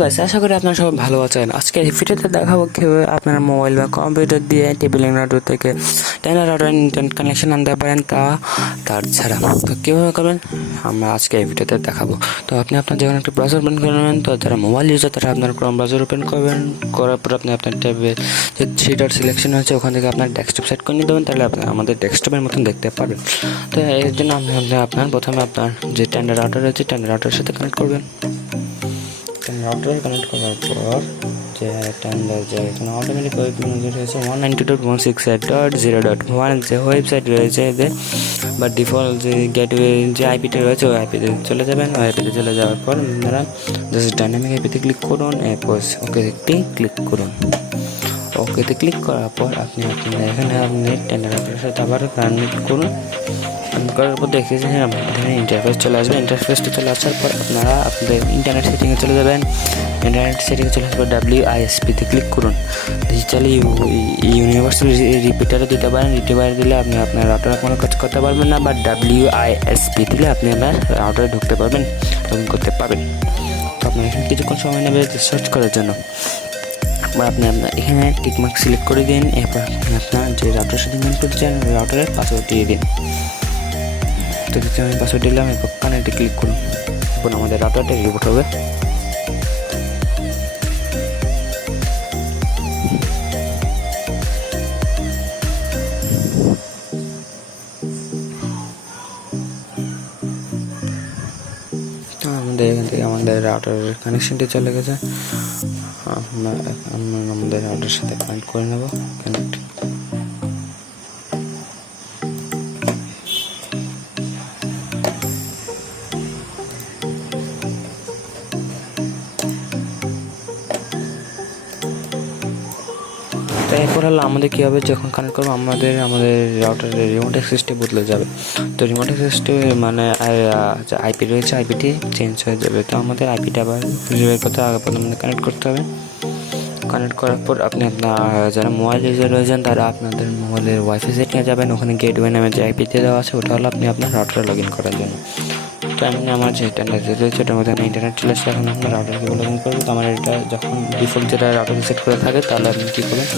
Guys, আশা করি আপনারা সবাই ভালো আছেন। আজকে এই ভিডিওতে দেখাবো কিভাবে আপনার মোবাইল বা কম্পিউটার দিয়ে টেবিলিং রাউটার থেকে টাইনার রাউটার ইন্টারনেট কানেকশন আনতে পারেন, তার ছাড়া। তো কীভাবে করবেন আমরা আজকে এই ভিডিওতে দেখাবো। তো আপনি আপনার যেখানে একটা ব্রাউজার ওপেন করবেন, তো যারা মোবাইল ইউজার তারা আপনার ক্রোম ব্রাউজার ওপেন করবেন। করার পর আপনি আপনার ট্যাবে যে 3 ডট সিলেকশন হয়েছে ওখান থেকে আপনার ডেস্কটপ সেট করে নিতে দেবেন, তাহলে আপনি আমাদের ডেস্কটপের মতন দেখতে পারবেন। তো এর জন্য আপনার প্রথমে আপনার যে টাইনার রাউটার রয়েছে টাইনার রাউটারের সাথে কানেক্ট করবেন। রাউটার কানেক্ট করার পর যে এখানে অটোমেটিক ওয়েব রয়েছে 192.168.0.1 যে ওয়েবসাইট রয়েছে এদের বা ডিফল্ট যে গেটওয়ে যে আইপিটা রয়েছে ওই আইপিতে চলে যাবেন। ওই আইপিতে চলে যাওয়ার পর আপনারা জাস্ট ডাইনামিক আইপিতে ক্লিক করুন, এরপর ওকেতে ক্লিক করুন। ওকেতে ক্লিক করার পর আপনি এখানে আপনি টাইনার রাউটারের সাথে আবার কানেক্ট করুন। করার পর দেখেছি আমাদের এখানে ইন্টারফেস চলে আসবে। ইন্টারফেসটা চলে আসার পর আপনারা আপনাদের ইন্টারনেট সেটিংয়ে চলে যাবেন। ইন্টারনেট সেটিংয়ে চলে আসার পর WISP-তে ক্লিক করুন। ডিজিটালি ইউনিভার্সাল রিপিটারও দিতে পারেন। রিপিটার দিলে আপনি আপনার রাউটারে কোনো কাজ করতে পারবেন না, বা WISP দিলে আপনি আপনার রাউটারে ঢুকতে পারবেন, লগ ইন করতে পারবেন। তো আপনার এখানে কিছুক্ষণ সময় নেবে সার্চ করার জন্য। আপনি আপনার এখানে টিকমার্ক সিলেক্ট করে দিন। এরপর আপনার যে রাউটারের সাথে লিঙ্ক করতে চান রাউটারের পাসওয়ার্ড দিয়ে দিন। তো আমি পাসওয়ার্ড দিলাম, এরপর কানেক্টে ক্লিক করুন। এখন আমাদের রাউটারটা রিবোট হবে। তো আমাদের এখান থেকে আমাদের রাউটারের কানেকশনটি চলে গেছে। আমরা আমাদের রাউটারের সাথে কানেক্ট করে নেব। কানেক্ট এরপর হলো আমাদের কী হবে, যখন কানেক্ট করবো আমাদের রাউটারের রিমোট অ্যাক্সেসটি বদলে যাবে। তো রিমোট অ্যাক্সেসটি মানে আইপি রয়েছে আইপিটি চেঞ্জ হয়ে যাবে। তো আমাদের আইপিটা আবার খুঁজে বের করতে আগে প্রথমে কানেক্ট করতে হবে। কানেক্ট করার পর আপনি আপনার যারা মোবাইল ইউজার রয়েছেন তারা আপনাদের মোবাইলের ওয়াইফাই সেটিংয়ে যাবেন। ওখানে গেটওয়ে নামে যে আইপিতে দেওয়া আছে ওটা হলো আপনি আপনার রাউটারে লগ ইন করার জন্য। তো এমনি আমার যে ইন্টারনেট রয়েছে ওটার মধ্যে আমি ইন্টারনেট চলে আসলে এখন আপনার রাউটারকে লগ ইন করবো। তো আমার এটা যখন ডিফল্ট যেটা রাউটার সেট করে থাকে তাহলে আপনি কী করবেন,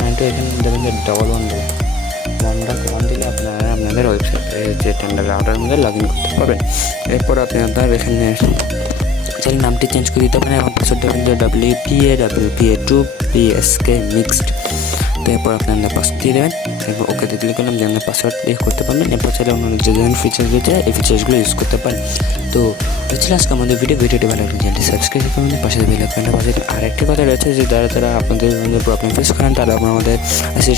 নাইনটা এখানে দেবেন যে 11 দেবেন। 1.1 দিলে আপনারা আপনাদের ওয়েবসাইট যে টেন্ডার রাউটারের মধ্যে লগ ইন করতে পারবেন। এরপর আপনি আপনার এখানে চাইলে নামটি চেঞ্জ করে দিতে পারেন। এবং পাসওয়ার্ড দেবেন যে WPA2PSK মিক্সড। তো এরপর আপনি আপনার পাসওয়ার্ড দিয়ে দেবেন। এরপর ওকেতে ক্লিক করলাম যে আপনার পাসওয়ার্ড দিয়ে করতে পারবেন। এরপর চাইলে অন্যান্য যে ফিচার্স রয়েছে এই ফিচার্সগুলো ইউজ করতে পারেন। তো হচ্ছিল আজকে আমাদের ভিডিওটি ভালো লাগলে চ্যানেলটি সাবস্ক্রাইব করবেন, পাশে বেল আইকনটা বাজিয়ে দিন। আরেকটি কথা রয়েছে যে যারা আপনাদের প্রবলেম ফেস করেন তারা আমাদের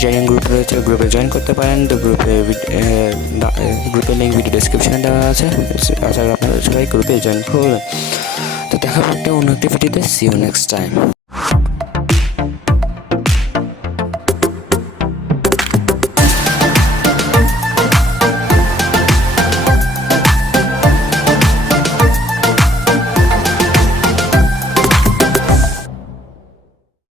ট্রেনিং গ্রুপ রয়েছে, গ্রুপে জয়েন করতে পারেন। তো গ্রুপের লিঙ্ক ভিডিও ডেসক্রিপশনে দেওয়া আছে। আশা করি আপনারা সবাই গ্রুপে জয়েন করবেন। তো দেখা হচ্ছে অন্য একটি ভিডিওতে। See you next time.